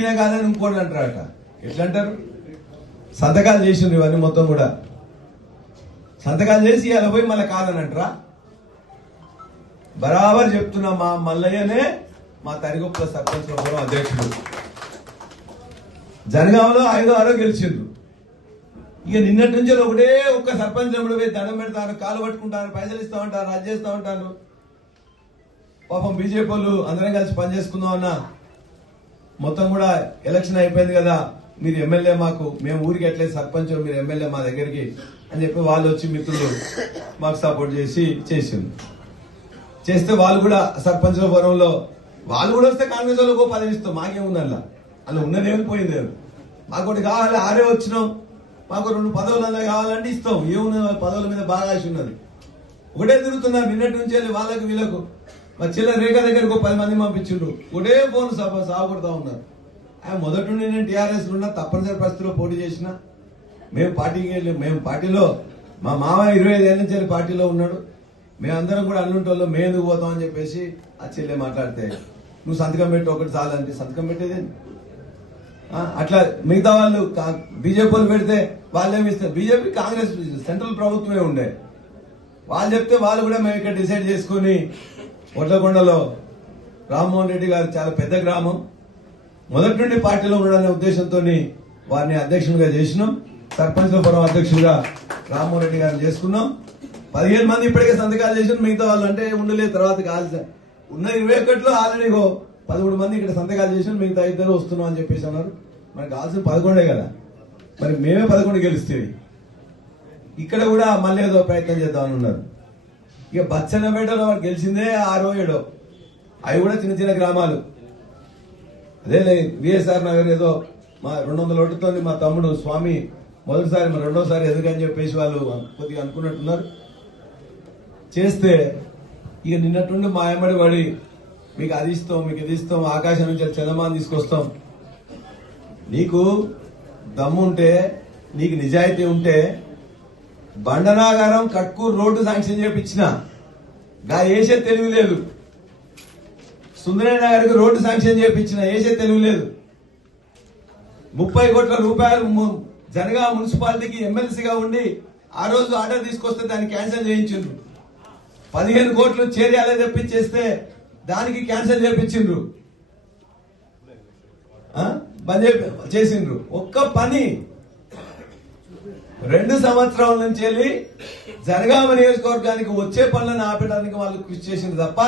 కాదని ఇంకోటి అంటారట. ఎట్లా అంటారు? సంతకాలు చేసిండ్రు ఇవన్నీ మొత్తం కూడా సంతకాలు చేసి అలా పోయి మళ్ళీ కాదని అంటారా? బరాబర్ చెప్తున్నా, మా మల్లయ్యనే మా తరిగొప్పల సర్పంచ్ అధ్యక్షుడు. జనగాంలో 5వ 6వ గెలిచిండ్రు. ఇక నిన్నటి నుంచి ఒకటే ఒక్క సర్పంచ్ పోయి దండం పెడతాను, కాలు పట్టుకుంటాను, పైసలు ఇస్తా ఉంటాను, అది చేస్తా ఉంటాను. పాపం బీజేపీ వాళ్ళు అందరం కలిసి పనిచేసుకుందాం అన్నా మొత్తం కూడా ఎలక్షన్ అయిపోయింది కదా, మీరు ఎమ్మెల్యే మాకు, మేము ఊరికి ఎట్లే సర్పంచ్, మీరు ఎమ్మెల్యే మా దగ్గరికి అని చెప్పి వాళ్ళు వచ్చి మిత్రులు మాకు సపోర్ట్ చేసింది. చేస్తే వాళ్ళు కూడా సర్పంచ్ల ఫోరంలో వాళ్ళు కూడా వస్తే కాంగ్రెస్ వాళ్ళకు పదవి ఇస్తాం, మాకేముంది అలా ఉన్నదేమి పోయిందేమి. మాకు ఒకటి కావాలి, 6 వచ్చినాం, మాకు 2 పదవులు కావాలంటే ఇస్తాం. ఏమున్నది, వాళ్ళ పదవుల మీద బాగా ఆశ ఉన్నది. ఒకటే తిరుగుతున్నారు నిన్నటి నుంచి వెళ్ళి వాళ్ళకు వీళ్ళకు. మా చెల్లె రేఖ దగ్గరకు 10 మంది పంపించిండ్రు, ఒకటే ఫోన్ సాగుపడతా ఉన్నారు. మొదటి నుండి నేను టీఆర్ఎస్ ఉన్నా, తప్పనిసరి పరిస్థితిలో పోటీ చేసిన. మేము పార్టీకి వెళ్ళి, మేము పార్టీలో మా మామ 25 ఏళ్ళ నుంచి పార్టీలో ఉన్నాడు. మేమందరం కూడా అల్లుంటోళ్ళు, మేము ఎందుకు పోతాం అని చెప్పేసి ఆ చెల్లె మాట్లాడితే, నువ్వు సంతకం పెట్టి ఒకటి చాలంటే సంతకం పెట్టేది అట్లా. మిగతా వాళ్ళు బీజేపీ వాళ్ళు పెడితే వాళ్ళేమి ఇస్తారు? బీజేపీ కాంగ్రెస్ సెంట్రల్ ప్రభుత్వమే ఉండే. వాళ్ళు చెప్తే వాళ్ళు కూడా మేము ఇక్కడ డిసైడ్ చేసుకుని, ఒడ్లకొండలో రామ్మోహన్ రెడ్డి గారు చాలా పెద్ద గ్రామం, మొదటి నుండి పార్టీలో ఉండాలనే ఉద్దేశంతో వారిని అధ్యక్షునిగా చేసినాం. సర్పంచ్ల ఫోరం అధ్యక్షుడిగా రామ్మోహన్ రెడ్డి గారిని చేసుకున్నాం. 15 మంది ఇప్పటికే సంతకాలు చేసిన, మిగతా వాళ్ళు అంటే ఉండలేదు, తర్వాత కాదు. ఉన్న 21లో ఆల్రెడీ 13 మంది ఇక్కడ సంతకాలు చేసిన, మిగతా 2 వస్తున్నాం అని చెప్పేసి అన్నారు. మనకు కావాల్సిన 11 కదా, మరి మేమే 11 గెలిస్తే ఇక్కడ కూడా మళ్ళీ ఏదో ప్రయత్నం చేద్దామని ఉన్నారు. ఇక బచ్చన్నపేటలో గెలిచిందే 6వ 7వ, అవి కూడా చిన్న చిన్న గ్రామాలు. అదే విఎస్ఆర్ నగర్ ఏదో మా 200 ఓట్లతో మా తమ్ముడు స్వామి మొదటిసారి, మరి రెండోసారి ఎందుకని చెప్పేసి వాళ్ళు కొద్దిగా అనుకున్నట్టున్నారు. చేస్తే ఇక నిన్నట్టుండి మా ఎమ్మడి పడి, మీకు అది ఇస్తాం, మీకు ఇది ఇస్తాం, ఆకాశం నుంచి చందమాన్ని తీసుకొస్తాం. నీకు దమ్ము ఉంటే, నీకు నిజాయితీ ఉంటే, బండనాగారం కట్కూరు రోడ్డు శాంక్షన్ చేయించిన గా వేసే తెలివి లేదు. సుందరయ్య నగర్కి రోడ్డు శాంక్షన్ చేయించిన వేసే తెలివి లేదు. 30 కోట్ల రూపాయలు జనగాం మున్సిపాలిటీకి ఎమ్మెల్సీగా ఉండి ఆ రోజు ఆర్డర్ తీసుకొస్తే దాన్ని క్యాన్సిల్ చేయించిండ్రు. 15 కోట్లు చేర్యాలే తెప్పించేస్తే దానికి క్యాన్సిల్ చేయించిండ్రు, బంద్ చేసిండ్రు. ఒక్క పని 2 సంవత్సరాల నుంచి వెళ్ళి జనగామ నియోజకవర్గానికి వచ్చే పనులను ఆపడానికి వాళ్ళు కృషి చేసిండ్రు తప్ప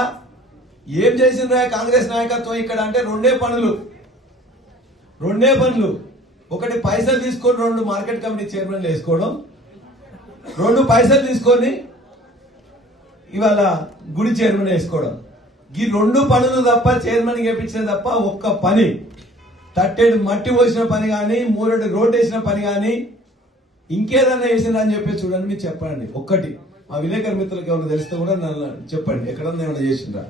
ఏం చేసిండ్రా కాంగ్రెస్ నాయకత్వం ఇక్కడ అంటే రెండే పనులు. ఒకటి పైసలు తీసుకొని 2 మార్కెట్ కమిటీ చైర్మన్లు వేసుకోవడం, 2 పైసలు తీసుకొని ఇవాళ గుడి చైర్మన్ వేసుకోవడం. ఈ 2 పనులు తప్ప, చైర్మన్ గెలిపించిన తప్ప ఒక్క పని, తట్టేడు మట్టి పోసిన పని కానీ, 3 రోడ్డు వేసిన పని కానీ, ఇంకేదన్నా వేసిందా అని చెప్పి చూడండి, మీరు చెప్పండి. ఒక్కటి మా విలేకరు మిత్రులకు ఏమైనా తెలిస్తే కూడా నన్ను చెప్పండి, ఎక్కడన్నా ఏమైనా చేసిందా.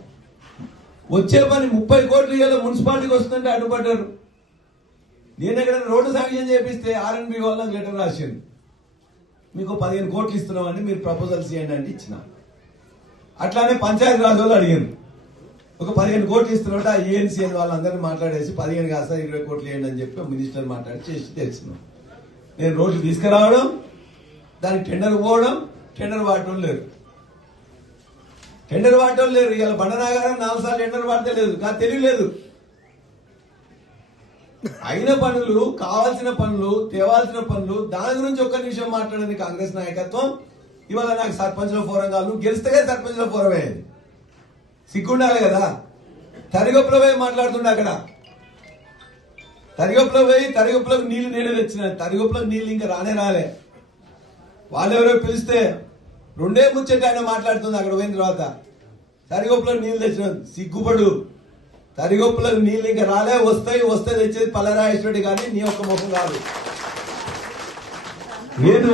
వచ్చే పని 30 కోట్లు ఇవాళ మున్సిపాలిటీకి వస్తుంటే అడ్డుపడ్డారు. నేను ఎక్కడ రోడ్డు శాంక్షన్ చేపిస్తే R&B వాళ్ళకి లెటర్ రాసింది, మీకు 15 కోట్లు ఇస్తున్నామని మీరు ప్రపోజల్స్ చేయండి అంటే ఇచ్చిన. అట్లానే పంచాయతీ రాజ్ వాళ్ళు అడిగారు, ఒక 15 కోట్లు ఇస్తున్నట్టు ఆ ఏఎన్సీ అని వాళ్ళందరినీ మాట్లాడేసి 15 కాస్త 20 కోట్లు వేయండి అని చెప్పి మినిస్టర్ మాట్లాడి చేసి తెచ్చినాం. నేను రోడ్లు తీసుకురావడం, దానికి టెండర్ పోవడం, టెండర్ వాడటం లేరు. ఇవాళ బండనాగారం 4 సార్లు టెండర్ వాడితే లేదు, నాకు తెలియలేదు. అయిన పనులు, కావాల్సిన పనులు, తేవాల్సిన పనులు, దాని గురించి ఒక్క నిమిషం మాట్లాడింది కాంగ్రెస్ నాయకత్వం. ఇవాళ నాకు సర్పంచ్ల ఫోరం కాదు, నువ్వు గెలిస్తే సర్పంచ్ల ఫోరం అయ్యేది, సిగ్గుండాలి కదా. తరిగొప్పలో పోయి మాట్లాడుతుండే, అక్కడ తరిగొప్పలోకి నీళ్లు తెచ్చిన, తరిగొప్పలోకి నీళ్లు ఇంకా రాలే. వాళ్ళెవరో పిలిస్తే 2 ముచ్చట ఆయన మాట్లాడుతుంది. అక్కడ పోయిన తర్వాత తరిగొప్పలోకి నీళ్లు తెచ్చిన, సిగ్గుపడు. తరిగొప్పలోకి నీళ్లు ఇంకా రాలే, వస్తే తెచ్చేది పల్లరాజేశ్వరుడి కానీ నీ ఒక్క ముఖం కాదు. నేను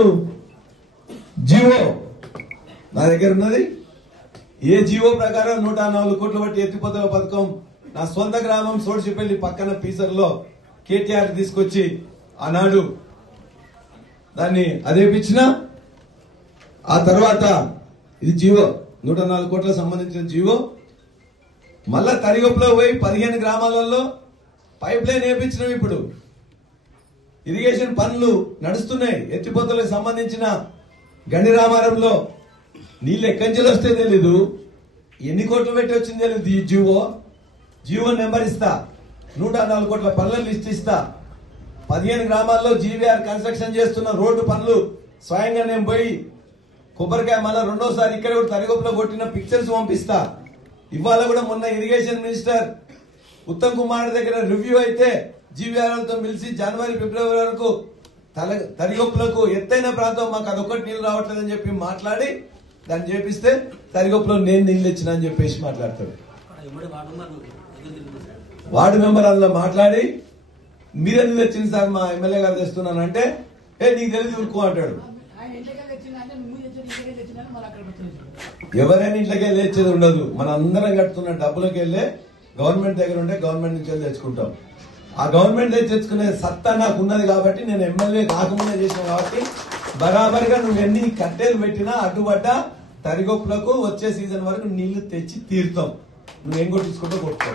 జీవో నా దగ్గర ఉన్నది, ఏ జీవో ప్రకారం 104 కోట్ల బట్టి ఎత్తిపోతల పథకం నా సొంత గ్రామం సోడిచిపల్లి పక్కన పీసర్లో కేటీఆర్ తీసుకొచ్చి ఆనాడు దాన్ని అదేపించిన. ఆ తర్వాత ఇది జీవో 104 కోట్లకు సంబంధించిన జీవో. మళ్ళా తరిగొప్పలో పోయి 15 గ్రామాలలో పైప్ లైన్ వేయించినాం. ఇప్పుడు ఇరిగేషన్ పనులు నడుస్తున్నాయి. ఎత్తిపోతలకు సంబంధించిన గండి రామారంలో నీళ్ళు ఎక్కంచెలు వస్తే తెలీదు, ఎన్ని కోట్లు పెట్టి వచ్చింది తెలీదు. ఈ జీవో నెంబర్ ఇస్తా, 104 కోట్ల పనుల లిస్ట్ ఇస్తా. 15 గ్రామాల్లో జీవీఆర్ కన్స్ట్రక్షన్ చేస్తున్న రోడ్డు పనులు స్వయంగా నేను పోయి కొబ్బరికాయ మళ్ళా రెండోసారి ఇక్కడ కూడా తరిగొప్పలో కొట్టిన పిక్చర్స్ పంపిస్తా. ఇవాళ కూడా మొన్న ఇరిగేషన్ మినిస్టర్ ఉత్తమ్ కుమార్ దగ్గర రివ్యూ అయితే జీవీఆర్లతో పిలిచి జనవరి ఫిబ్రవరి వరకు తరిగొప్పులకు ఎత్తైన ప్రాంతం మాకు అదొక్కటి నీళ్లు రావట్లేదని చెప్పి మాట్లాడి దాన్ని చేపిస్తే తరిగొప్పులో నేను నీళ్ళు ఇచ్చిన అని చెప్పేసి మాట్లాడతాడు. వార్డు మెంబర్ అందులో మాట్లాడి మీరెందుకు తెచ్చింది సార్ మా ఎమ్మెల్యే గారు తెస్తున్నానంటే నీకు తెలియదు ఊరుకో అంటాడు. ఎవరైనా ఇంట్లోకి వెళ్ళి తెచ్చేది ఉండదు. మన అందరం కట్టుకున్న డబ్బులకి వెళ్ళే గవర్నమెంట్ దగ్గర ఉంటే గవర్నమెంట్ నుంచి వెళ్ళి తెచ్చుకుంటాం. ఆ గవర్నమెంట్ తెచ్చుకునే సత్తా నాకు ఉన్నది కాబట్టి నేను ఎమ్మెల్యే కాకముందే చేసాను కాబట్టి బరాబర్గా నువ్వు ఎన్ని కట్టెలు పెట్టినా అడ్డుపడ్డా తరిగొప్పులకు వచ్చే సీజన్ వరకు నీళ్లు తెచ్చి తీరుతాం. నువ్వేం కొట్టించుకుంటూ కొట్టుకో.